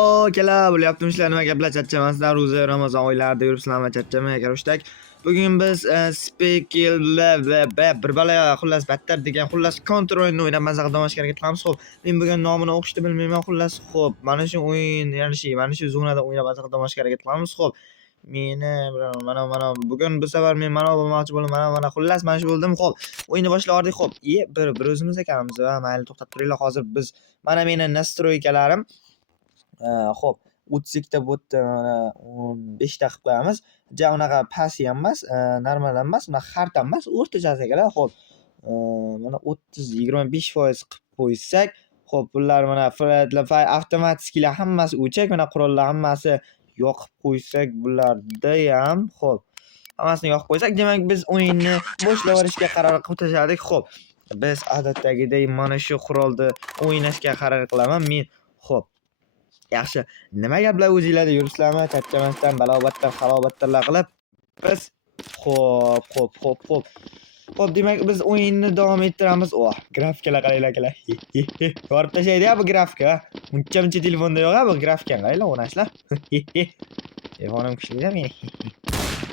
Kelar bo'lyapti ishlar nima gaplar charchamasdan ro'za Ramazon oylarida yuribsizlarmi charchamay garoshdak. Bugun biz Spekill va bir bala xullas battar degan xullas counter o'yinini o'ynab maza qilib harakat qilamiz. Xo'p, men bugun nomini o'qishni bilmayman xullas. Xo'p, mana shu o'yin, ya'ni mana shu zonada o'ynab maza qilib harakat qilamiz. Xo'p, meni mana bugun bu safar men mana bo'lmoqchi bo'ldim. Mana xullas mana shu bo'ldim. Xo'p, o'yinni boshlardik. Xo'p, bir o'zimiz ekanmiz va mayli to'xtab turinglar. Hozir biz mana meni nastroykalarim xo'p 32 ta botda mana 15 ta qilib qo'yamiz. Ja unaqa past ham emas, normal ham emas, mana hard ham emas, o'rtachasi ekan. Xo'p, mana 30-25% qilib qo'ysak, xo'p, bular mana fly avtomatiklar hammasi o'chak, mana qurollar hammasi yoqib qo'ysak, bularda ham, xo'p, hammasini yoqib qo'ysak, demak biz o'yinni boshlab yuborishga qaror qilib tashladik. Xo'p, biz odatdagidek mana shu qurolni o'ynashga qaror qilaman men. Xo'p, yaxshi, nima gaplar o'zinglarda yuribsizlarmi? Charchamasdan, balobatdan, xalobatlarlar qilib biz xo'p, demak biz o'yinni davom ettiramiz. Grafikalar qaranglar akalar. Yorib tashlaydi-ya bu grafika. Muncha telefonda yo'q-a bu grafika. Qaranglar, o'ynashlar. Telefonim kuchli-da meni.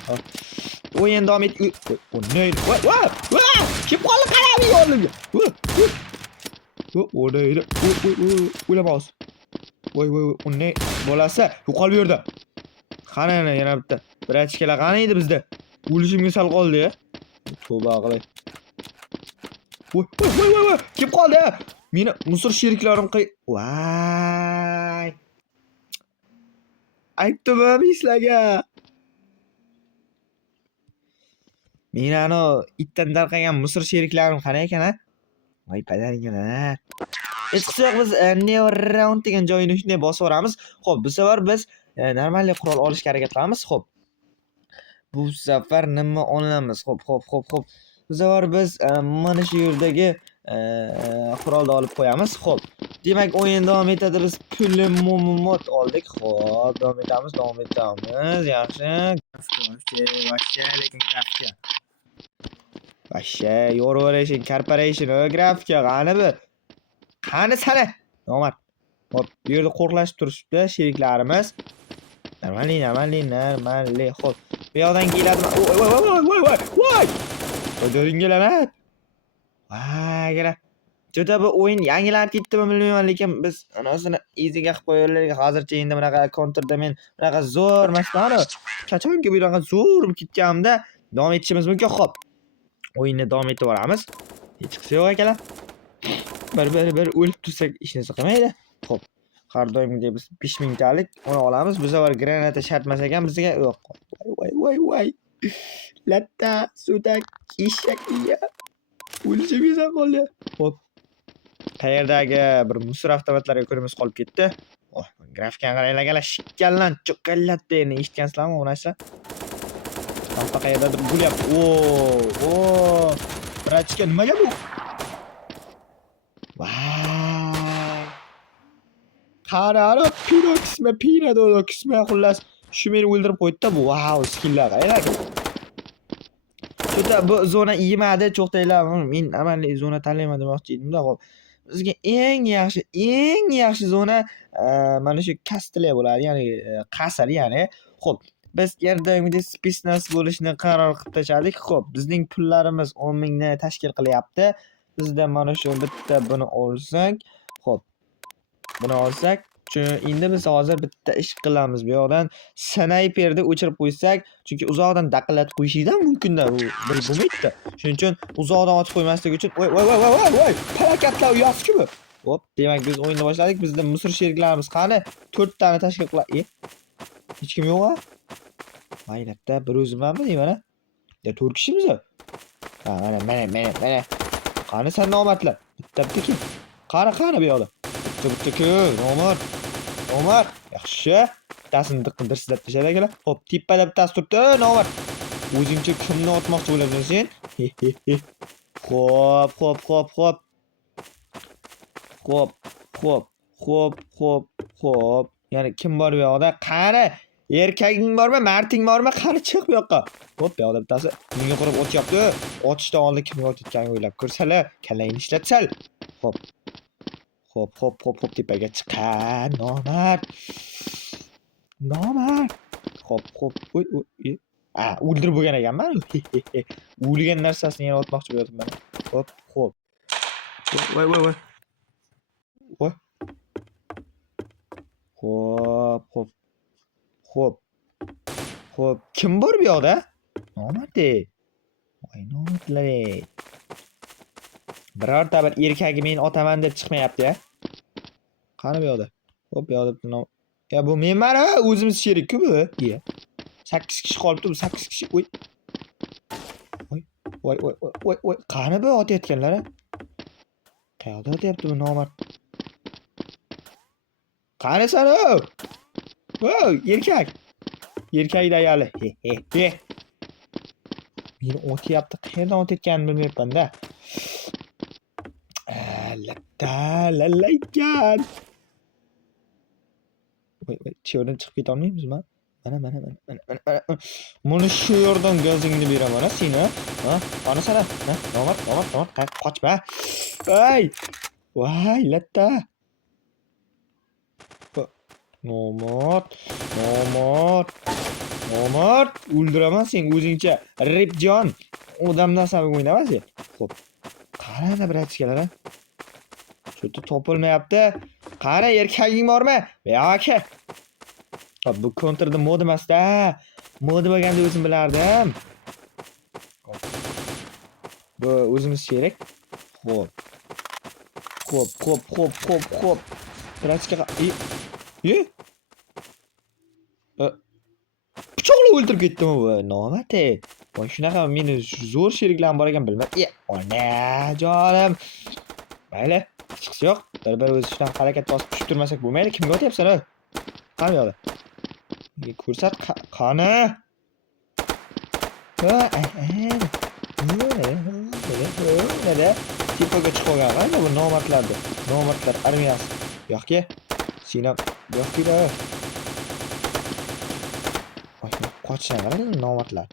Hop. O'yin davom et. Kim qoldi qarab yo'limga. O'ynaydi. O'ylamaos. Voy, unday bolasi yo'qolib yurdi. Qani yana bitta. Bir achkalar qani edi bizda? O'lishimga sal qoldi-ya. Tavba qilay. Voy. Kim qoldi? Meni musor sheriklarim Voy. Aytdim sizlarga. Meni ana itdan tarqagan musor sheriklarim qani ekan-a? Voy padaringlar. Hech yo'q, biz Neo Round degan joyini shunday bosib o'ramiz. Xo'p, bu safar biz normal qurol olishga harakat qilamiz. Xo'p. Bu safar nima olamiz? Xo'p. Bu safar biz mana shu yerdagi qurolni olib qo'yamiz. Xo'p. Demak, o'yin davom etadi. Biz pulemot oldik. Xo'p, davom etamiz. Yaxshi. Vashcha, lekin grafika. Vashcha, Yorvation, Corporation, grafika qani bu? Qani sani? Nomard. Xo'p, bu yerda qo'rqlashib turishibdi sheriklarimiz. Normalli. Xo'p, bu yoqdan keladi. Voy. O'diringlar. Voy, gara. Juda bu o'yin yangilanib ketdimi bilmayman, lekin biz anasini easiga qilib qo'yaylik. Hozircha endi bunaqa counterda men bunaqa zo'r mashtani. Qachonki bunaqa zo'r ketganimda davom etishimiz mumkin. Xo'p. O'yinni davom etib boramiz. Hech qisi yo'q akalar. Bir o'lib tursak ishimiz qilmaydi. Xo'p, har doimgidek biz 5000 talik uni olamiz. Bu safar granata shartmas ekan bizga. Yo'q. Voy. Latta, sudak, eshakya. O'lishimiz qoldi. Xo'p. Qayerdagi bir musor avtomatlarga ko'rimiz qolib ketdi. Grafikani qaranglar akalar, shikkallan, cho'qallatdi. Eshitgansizlarmi bu narsa? Qanaqa qayerdadir bo'lyapti. Brachka nimaga bu? Vay. Qarara Piradoxma xullas shu meni o'ldirib qo'ydi-da bu. Wow, skilllar qaranglar. Juda bu zona yemadi, cho'xtanglar. Men amalli zona tanlayman demoqchi edim-da. Xo'p. Bizga eng yaxshi zona mana shu Castle bo'ladi, ya'ni qasr, ya'ni. Xo'p, biz yerdagi spesnas bo'lishni qaror qilib tashladik. Xo'p, bizning pullarimiz 10 mingni tashkil qilyapti. Bizda mana shu bitta buni olsak, xo'p. Buni olsak, endi biz hozir bitta ish qilamiz. Bu yoqdan snayperni o'chirib qo'ysak, chunki uzoqdan daqillatib qo'yishingdan mumkin-da, bu bo'lmaydi. Shuning uchun uzoqdan otib qo'ymaslik uchun voy. Palakatlar uyasi-ku bu. Xo'p, demak biz o'yinni boshladik. Bizda musor sheriklarimiz qani? 4 tani tashkil qilamiz. Hech kim yo'q-a? Maylatda bir o'zimmanmi deyman-a? Ya 4 kishimiz. Mana. Qani sen nomatlar? Bitta kim? Qani bu yoqda? Bitta nomard. Yaxshi. Bittasini diqdirsilab tashlab akalar. Xo'p, tepada bittasi turibdi, nomard. O'zingcha kimni otmoqchi bo'lasan sen? Xo'p. Ya'ni kim bor bu yoqda? Qani? Erkaging bormi, marding bormi? Qani chiq bu yoqqa. Xo'p, bu yoqda bittasi menga qurib o'tyapti. Otishdan oldin kimga otayotganini o'ylab ko'rsala, kallangni ishlatsal. Xo'p. Hop tepaga chiqqan. Nomard. Nomard. Hop. Oy. O'ldirib bo'lgan ekanman. O'lgan narsasini yana otmoqchi bo'lyapman. Hop. Voy. Voy. Hop. Kim bor bu yoqda? Nomard. Voy nomardlar. Birorta bir erkagi men otaman deb chiqmayapti-ya. Qani bu yoqda? Hop, bu yoqda ya bu menman o'zimiz sherik-ku bu. 8 kishi qolibdi, bu 8 kishi. Voy. Qani bu otayotganlar? Qayerda otyapti bu nomard? Qani san o? Voy, erkak. Erkak dayali. Meni otyapti, qayerdan otayotganini bilmayapman-da. Lalaykan. Voy, chevadan chiqib keta olmaymizmi? Mana. Mana shu yerdan gazingni beraman, seni. Ana sana. Nomard, qochma. Voy, latta. Nomard. O'ldiraman sen o'zingcha. Ripjon. Odamdan sabab o'ynamasan. Xo'p. Qarana bratishkalar. Shu yerda topilmayapti. Qara erkaging bormi? Yo'q. Bu kontrda mod emas-da. Mod bo'lganda o'zim bilardim. Bu o'zimiz kerak. Xo'p. Bratishka. Pichoqlab o'ldirib ketdimi bu? Nomate. Voy shunaqa meni zo'r sheriklarim bor ekan bilmayman. Ona jonim. Mayli, hech yo'q. Bir o'zi shunaqa harakat bosib tushib turmasak bo'lmaydi. Kimga o'tyapsan? Qani yo'qda. Ko'rsat qani. Nada? Tepaga chiqib olgan bu nomardlar armiyasi. Yo'qki. Senam yo'qki-da. Qochishgan nomardlar.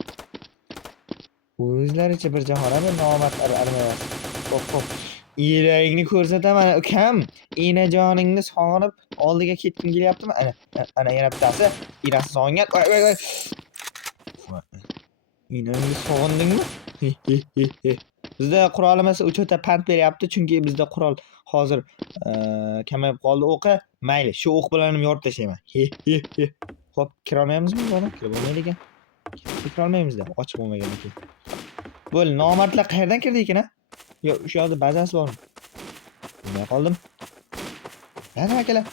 O'zlaricha bir jahon nomardlar armiyasi. Hop. Elagingni ko'rsataman, ukam. Enajoningni sog'inib oldiga ketgim kelyaptimi? Ana yana bittasi. Enasi sog'ingan. Voy. Enangni sog'indingmi? Bizda qurolimiz o'chota pand beryapti, chunki bizda qurol hozir kamayib qoldi o'qi. Mayli, shu o'q bilan ham yorib tashlayman. Hop, kira olmaymizmi buni? Kira bo'lmaydi ekan. Kira olmaymiz-da, ochiq bo'lmagandan keyin. Bu nomardlar qayerdan kirdi ekan? Yo'q, o'sha yoqda bazasi bormi? Bilmay qoldim. Mana akalar.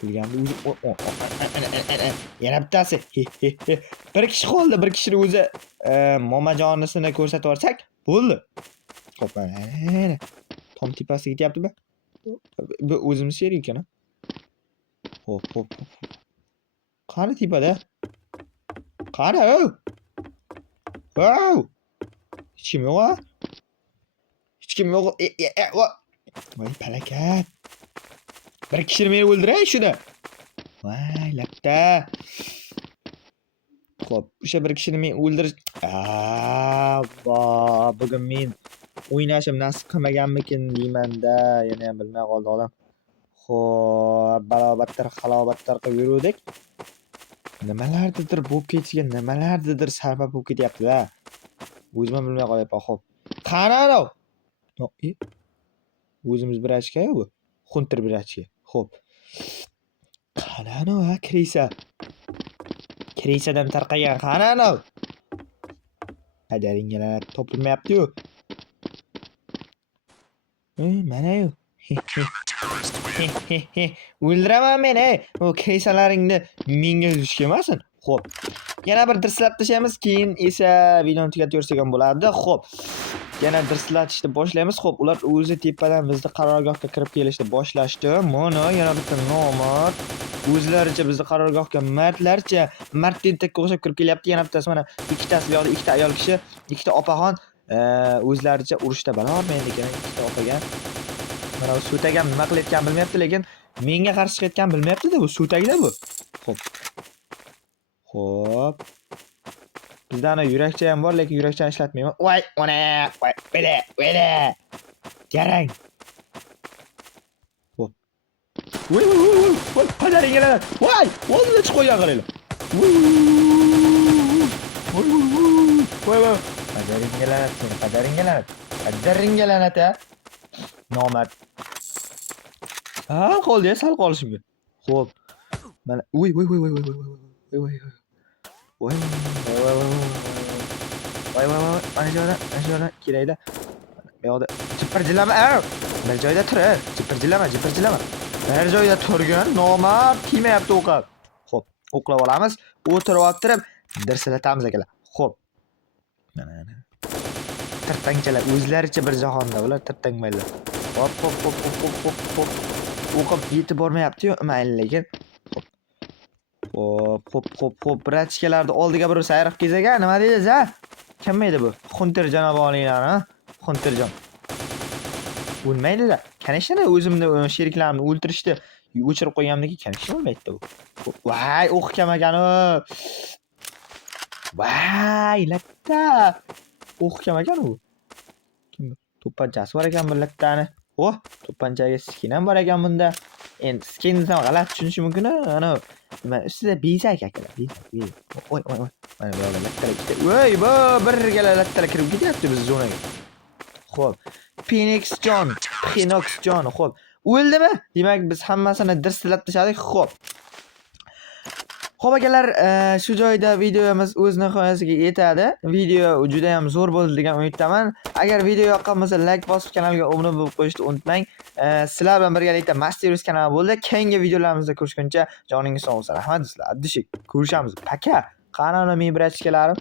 Bilgandim o'zi. Yana bittasi. Bir kishi qoldi, bir kishini o'zi momajonisini ko'rsatib olsak, bo'ldi. Xo'p, mana. Tom tepasiga ketyapti-mi? Bu o'zimiz sherik ekan. Xo'p. Qani tepada? Qani? Hech kim yo'q-a? Voy palakat. Bir kishini meni o'ldiray shuni. Voy latta. Xo'p, o'sha bir kishini men o'ldirish. Bugun men o'ynashim nasib qilmaganmikin deyman-da, yana ham bilmay qoldi odam. Xo'p, halobatlar qilib yuruvdik. Nimalardir bo'lib ketishiga nimalardir sabab bo'lib ketyapti-da. O'zim ham bilmay qolyapman. Xo'p. Qani anav? O'zimiz bir achka-yu bu. Xuntir bir achka. Xo'p. Qani anav Krisa? Krisadan tarqagan qani anav? Qadaringlar topilmayapti-yu. Mana-yu. O'ldiraman meni. O krisalaringni menga yuzishga emasin. Xo'p. Yana bir dirslab tashlaymiz, keyin esa videoni tugatib yuborsak ham bo'ladi. Xo'p. Yana dirslatishni boshlaymiz. Xo'p, ular o'zi tepadan bizni qarorgohga kirib kelishni boshlashdi. Mana yana bitta nomard. O'zlaricha bizni qarorgohga mardlarcha tentakka o'xshab kirib kelyapti. Yana bittasi mana ikkitasi bu yoqda ikkita ayol kishi, ikkita opaxon o'zlaricha urushda balon mendikan ikkita opaga. Mana bu sutagam nima qilayotgan bilmayapti, lekin menga qarshi chiqayotgan bilmayapti-da, bu sutagida bu. Xo'p. Bizda ana yurakcha ham bor, lekin yurakchani ishlatmayman. Voy, ona, voy, bele. Jarang. Xo'p, Voy voy voy voy. Voy padaring keladi. Voy, o'zini chiqib qo'ygan qaranglar. Voy voy voy. Voy voy. Padaring keladi, padaring keladi. Padaring keladi. Nomard. Ha, qoldi, sal qolishimga. Xo'p. Mana voy voy voy voy voy voy voy voy. Voy voy voy voy. Voy voy voy. Mana joyda kerakda. Bu yoqda chipirjilama. Bir joyda tur. Chipirjilama. Bir joyda turgan nomard kiymayapti o'qib. Xo'p, o'qlab olamiz. O'tirib oltirib dirsilatamiz akalar. Xo'p. Mana. Tirtangchalar o'zlaricha bir jahonda ular tirtangmaylar. Hop. O'qib yetib bormayapti-yu, mayli lekin. Xo'p. Bratishkalarni oldiga bir sayriq kezaga nima deysiz, ha? Kim edi bu? Xuntir janob olinglar, ha? Xuntirjon. Bo'lmaydi-da. Kanishani o'zimni sheriklarimni o'ltirishdi, o'chirib qo'yganimdagi kanish bo'lmaydi bu. Voy, o'q kam-ekan u. Voy, latta. O'q kam-ekan u. Kim? To'pponchasi bor ekan bu lattani. To'pponchaga skin ham bor ekan bunda. Endi skinni ham g'alati tushunishi mumkin-a? Ana nima ustida bezak akalar. Voy. Mana bu yoqda lattalar ikkita. Voy, bu bir gala lattalar kirib ketyapti biz zonaga. Xo'p. Phoenixjon. Xo'p. O'ldimi? Demak, biz hammasini dirsilab tashladik. Xo'p. Xo'p akalar, shu joyda videomiz o'z nihoyasiga yetadi. Video juda ham zo'r bo'ldi degan umiddaman. Agar video yoqqan bo'lsa, like bosib kanalga obuna bo'lib qo'yishni unutmang. Sizlar bilan birgalikda Masterus kanali bo'ldi. Keyingi videolarimizda ko'rishguncha joningiz sog' bo'lsin. Rahmat sizlar. Addishik. Ko'rishamiz. Paka. Qanday men birachkalarim?